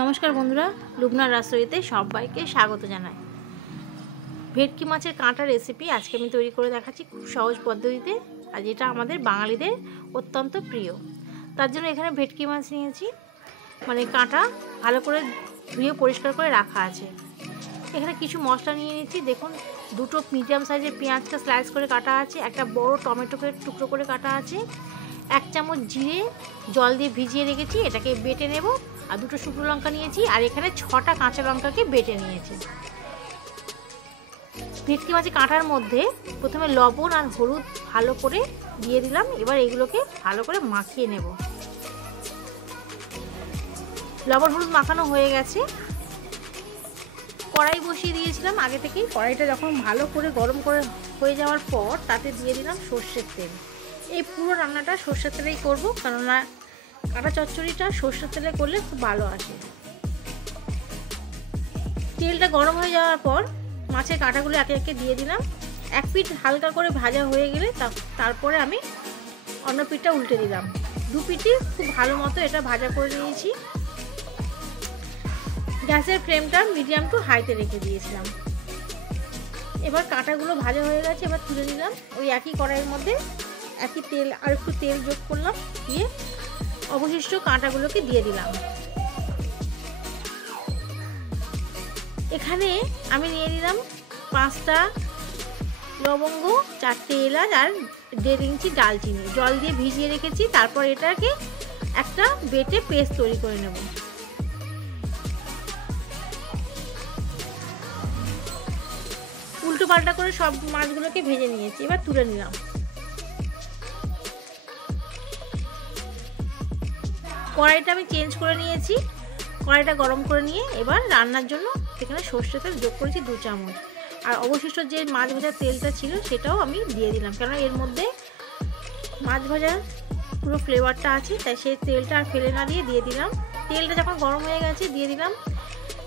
নমস্কার বন্ধুরা, লুবনার রাসোইতে সবাইকে স্বাগত জানাই। ভেটকি মাছের কাঁটা রেসিপি আজকে আমি তৈরি করে দেখাচ্ছি খুব সহজ পদ্ধতিতে, আর যেটা আমাদের বাঙালিদের অত্যন্ত প্রিয়। তার জন্য এখানে ভেটকি মাছ নিয়েছি, মানে কাঁটা ভালো করে ধুয়ে পরিষ্কার করে রাখা আছে। এখানে কিছু মশলা নিয়ে নিয়েছি। দেখুন, দুটো মিডিয়াম সাইজের পেঁয়াজকে স্লাইস করে কাটা আছে, একটা বড় টমেটোকে টুকরো করে কাটা আছে, 1 চামচ জিরে জল দিয়ে ভিজিয়ে রেখেছি, এটাকে বেটে নেব। আর দুটো শুকনো লঙ্কা নিয়েছি, আর এখানে 6টা কাঁচা লঙ্কাকে বেটে নিয়েছি। ভেটকি মাছের কাঁটার মধ্যে প্রথমে লবণ আর হলুদ ভালো করে দিয়ে দিলাম। এবার এগুলোকে ভালো করে মাখিয়ে নেব। লবণ হলুদ মাখানো হয়ে গেছে। কড়াই বসিয়ে দিয়েছিলাম আগে থেকেই। কড়াইটা যখন ভালো করে গরম করে হয়ে যাওয়ার পর তাতে দিয়ে দিলাম সর্ষের তেল। এই পুরো রান্নাটা সর্ষের তেলেই করবো, কেননা কাঁটা চচ্চড়িটা সর্ষের তেলে করলে খুব ভালো আসে। তেলটা গরম হয়ে যাওয়ার পর মাছের কাঁটাগুলো একে একে দিয়ে দিলাম। এক পিঠ হালকা করে ভাজা হয়ে গেলে তারপরে আমি অন্য পিঠটা উল্টে দিলাম। দু পিঠই খুব ভালো মতো এটা ভাজা করে নিয়েছি। গ্যাসের ফ্লেমটা মিডিয়াম টু হাইতে রেখে দিয়েছিলাম। এবার কাঁটাগুলো ভাজা হয়ে গেছে, এবার তুলে নিলাম। ওই একই কড়াইয়ের মধ্যে একই তেল আর একটু তেল যোগ করলাম, দিয়ে অবশিষ্ট কাঁটাগুলোকে দিয়ে দিলাম। এখানে আমি নিয়ে নিলাম 5টা লবঙ্গ, 4টে এলাচ আর 1.5 ইঞ্চি ডালচিনি জল দিয়ে ভিজিয়ে রেখেছি। তারপর এটাকে একটা বেটে পেস্ট তৈরি করে নেব। উল্টো পাল্টা করে সব মাছগুলোকে ভেজে নিয়েছি, এবার তুলে নিলাম। কড়াইটা আমি চেঞ্জ করে নিয়েছি। কড়াইটা গরম করে নিয়ে এবার রান্নার জন্য এখানে সর্ষের তেল যোগ করেছি 2 চামচ। আর অবশিষ্ট যে মাছ ভাজার তেলটা ছিল সেটাও আমি দিয়ে দিলাম, কেননা এর মধ্যে মাছ ভাজার পুরো ফ্লেভারটা আছে, তাই সেই তেলটা আর ফেলে না দিয়ে দিলাম। তেলটা যখন গরম হয়ে গেছে দিয়ে দিলাম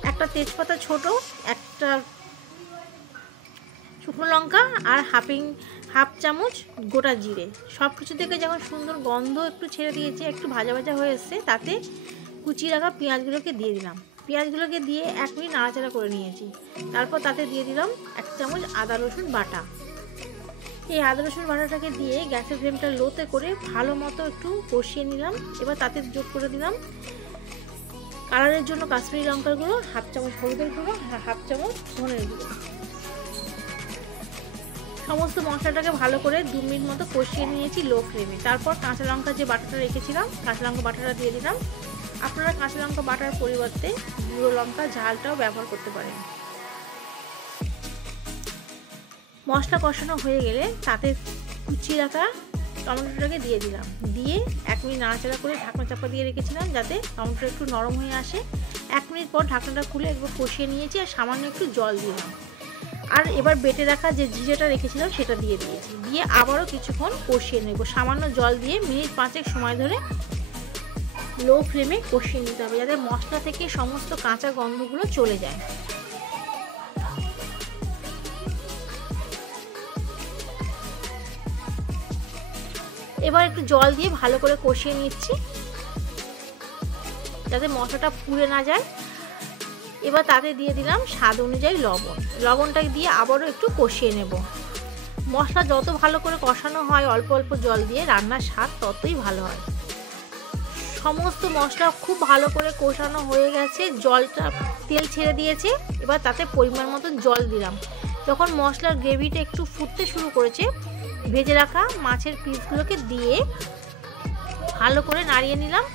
একটা তেজপাতা ছোট, একটা শুকনো লঙ্কা আর হাফ চামচ গোটা জিরে। সব কিছু থেকে যখন সুন্দর গন্ধ একটু ছেড়ে দিয়েছে, একটু ভাজা ভাজা হয়ে এসছে, তাতে কুচিয়ে রাখা পেঁয়াজগুলোকে দিয়ে দিলাম। পেঁয়াজগুলোকে দিয়ে 1 মিনিট নাড়াচাড়া করে নিয়েছি। তারপর তাতে দিয়ে দিলাম 1 চামচ আদা রসুন বাটা। এই আদা রসুন বাটাটাকে দিয়ে গ্যাসের ফ্লেমটা লোতে করে ভালো মতো একটু কষিয়ে নিলাম। এবার তাতে যোগ করে দিলাম কালারের জন্য কাশ্মীরি লঙ্কার গুঁড়ো, 1/2 চামচ হলুদের গুঁড়ো আর 1/2 চামচ ধনের গুঁড়ো। সমস্ত মশলাটাকে ভালো করে 2 মিনিট মতো কষিয়ে নিয়েছি লো ফ্লেমে। তারপর কাঁচা লঙ্কা যে বাটাটা রেখেছিলাম, কাঁচা লঙ্কা বাটাটা দিয়ে দিলাম। আপনারা কাঁচা লঙ্কা বাটার পরিবর্তে গুঁড়ো লঙ্কা ঝালটাও ব্যবহার করতে পারেন। মশলা কষানো হয়ে গেলে তাতে কুচিয়ে রাখা টমেটোটাকে দিয়ে দিলাম। দিয়ে 1 মিনিট নাড়াচাড়া করে ঢাকনা চাপা দিয়ে রেখেছিলাম যাতে টমেটোটা একটু নরম হয়ে আসে। 1 মিনিট পর ঢাকনাটা খুলে একবার কষিয়ে নিয়েছি আর সামান্য একটু জল দিলাম। আর এবার বেটে রাখা যে জিরেটা রেখেছিলাম সেটা দিয়ে দিয়েছি। দিয়ে আবারও কিছুক্ষণ কষিয়ে নেব। সামান্য জল দিয়ে মিনিট 5 সময় ধরে লো ফ্লেমে কষিয়ে নিতে হবে, যাতে মশলা থেকে সমস্ত কাঁচা গন্ধগুলো চলে যায়। এবার একটু জল দিয়ে ভালো করে কষিয়ে নিচ্ছি, যাতে মশলাটা পুড়ে না যায়। এবার তাতে দিয়ে দিলাম স্বাদ অনুযায়ী লবণ। লবণটা দিয়ে আবারও একটু কষিয়ে নেব। মশলা যত ভালো করে কষানো হয় অল্প অল্প জল দিয়ে, রান্নার স্বাদ ততই ভালো হয়। সমস্ত মশলা খুব ভালো করে কষানো হয়ে গেছে, জলটা তেল ছেড়ে দিয়েছে। এবার তাতে পরিমাণ মতো জল দিলাম। যখন মশলার গ্রেভিটা একটু ফুটতে শুরু করেছে, ভেজে রাখা মাছের পিসগুলোকে দিয়ে ভালো করে নাড়িয়ে নিলাম।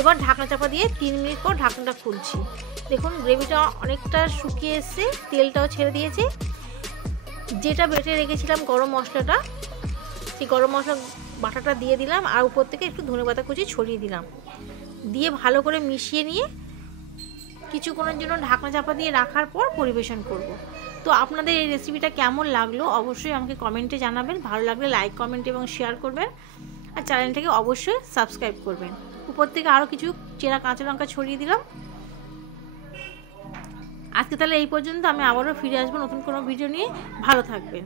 এবার ঢাকনা চাপা দিয়ে 3 মিনিট পর ঢাকনাটা খুলছি। দেখুন, গ্রেভিটা অনেকটা শুকিয়ে এসছে, তেলটাও ছেড়ে দিয়েছে। যেটা বেটে রেখেছিলাম গরম মশলাটা, সেই গরম মশলা বাটাটা দিয়ে দিলাম, আর উপর থেকে একটু ধনেপাতা কুচি ছড়িয়ে দিলাম। দিয়ে ভালো করে মিশিয়ে নিয়ে কিছুক্ষণের জন্য ঢাকনা চাপা দিয়ে রাখার পর পরিবেশন করব। তো আপনাদের এই রেসিপিটা কেমন লাগলো অবশ্যই আমাকে কমেন্টে জানাবেন। ভালো লাগলে লাইক, কমেন্ট এবং শেয়ার করবেন, আর চ্যানেলটাকে অবশ্যই সাবস্ক্রাইব করবেন। উপর থেকে আরও কিছু চেরা কাঁচা লঙ্কা ছড়িয়ে দিলাম। আজকে তাহলে এই পর্যন্ত। আমি আবারও ফিরে আসবো নতুন কোনো ভিডিও নিয়ে। ভালো থাকবেন।